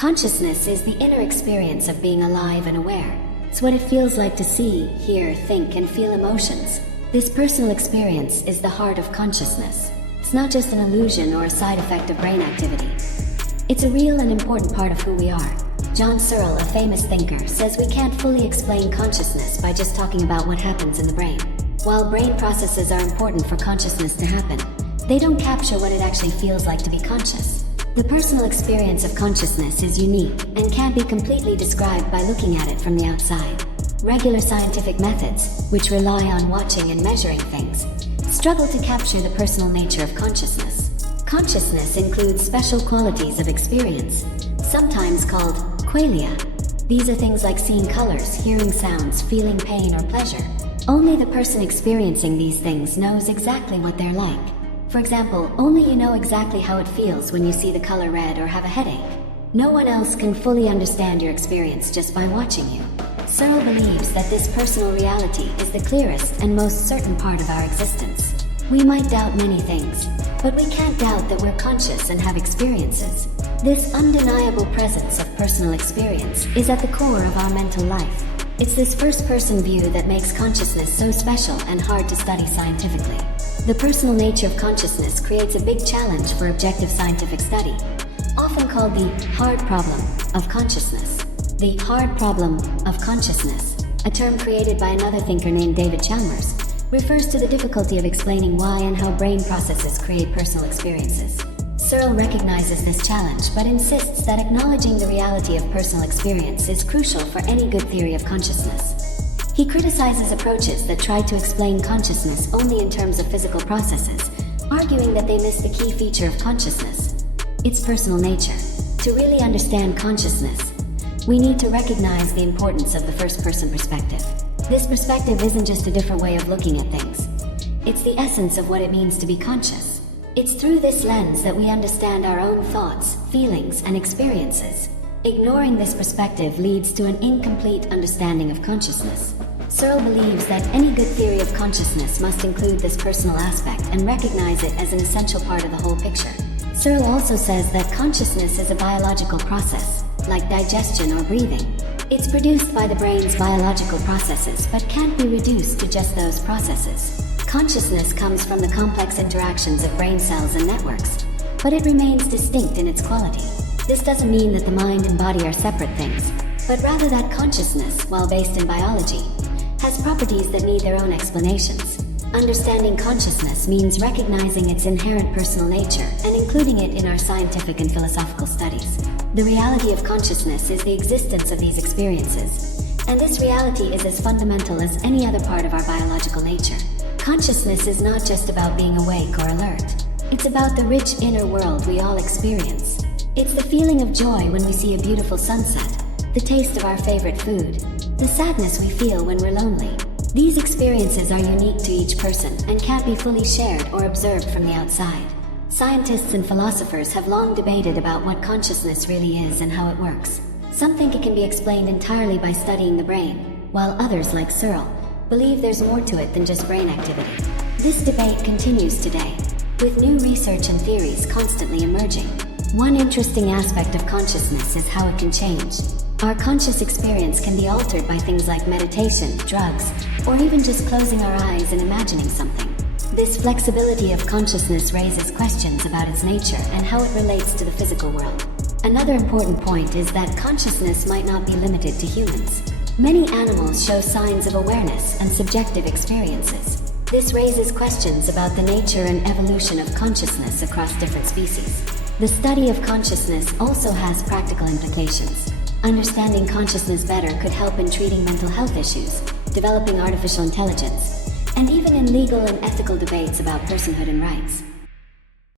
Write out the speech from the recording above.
Consciousness is the inner experience of being alive and aware. It's what it feels like to see, hear, think, and feel emotions. This personal experience is the heart of consciousness. It's not just an illusion or a side effect of brain activity. It's a real and important part of who we are. Searle, a famous thinker, says we can't fully explain consciousness by just talking about what happens in the brain. While brain processes are important for consciousness to happen, they don't capture what it actually feels like to be conscious. The personal experience of consciousness is unique and can't be completely described by looking at it from the outside. Regular scientific methods, which rely on watching and measuring things, struggle to capture the personal nature of consciousness. Consciousness includes special qualities of experience, sometimes called qualia. These are things like seeing colors, hearing sounds, feeling pain or pleasure. Only the person experiencing these things knows exactly what they're like. For example, only you know exactly how it feels when you see the color red or have a headache. No one else can fully understand your experience just by watching you. Searle believes that this personal reality is the clearest and most certain part of our existence. We might doubt many things, but we can't doubt that we're conscious and have experiences. This undeniable presence of personal experience is at the core of our mental life. It's this first-person view that makes consciousness so special and hard to study scientifically. The personal nature of consciousness creates a big challenge for objective scientific study, often called the hard problem of consciousness. The hard problem of consciousness, a term created by another thinker named David Chalmers, refers to the difficulty of explaining why and how brain processes create personal experiences. Searle recognizes this challenge but insists that acknowledging the reality of personal experience is crucial for any good theory of consciousness. He criticizes approaches that try to explain consciousness only in terms of physical processes, arguing that they miss the key feature of consciousness, its personal nature. To really understand consciousness, we need to recognize the importance of the first-person perspective. This perspective isn't just a different way of looking at things. It's the essence of what it means to be conscious. It's through this lens that we understand our own thoughts, feelings, and experiences. Ignoring this perspective leads to an incomplete understanding of consciousness. Searle believes that any good theory of consciousness must include this personal aspect and recognize it as an essential part of the whole picture. Searle also says that consciousness is a biological process, like digestion or breathing. It's produced by the brain's biological processes but can't be reduced to just those processes. Consciousness comes from the complex interactions of brain cells and networks, but it remains distinct in its quality. This doesn't mean that the mind and body are separate things, but rather that consciousness, while based in biology, has properties that need their own explanations. Understanding consciousness means recognizing its inherent personal nature and including it in our scientific and philosophical studies. The reality of consciousness is the existence of these experiences, and this reality is as fundamental as any other part of our biological nature. Consciousness is not just about being awake or alert. It's about the rich inner world we all experience. It's the feeling of joy when we see a beautiful sunset, the taste of our favorite food, the sadness we feel when we're lonely. These experiences are unique to each person and can't be fully shared or observed from the outside. Scientists and philosophers have long debated about what consciousness really is and how it works. Some think it can be explained entirely by studying the brain, while others, like Searle, believe there's more to it than just brain activity. This debate continues today, with new research and theories constantly emerging. One interesting aspect of consciousness is how it can change. Our conscious experience can be altered by things like meditation, drugs, or even just closing our eyes and imagining something. This flexibility of consciousness raises questions about its nature and how it relates to the physical world. Another important point is that consciousness might not be limited to humans. Many animals show signs of awareness and subjective experiences. This raises questions about the nature and evolution of consciousness across different species. The study of consciousness also has practical implications. Understanding consciousness better could help in treating mental health issues, developing artificial intelligence, and even in legal and ethical debates about personhood and rights.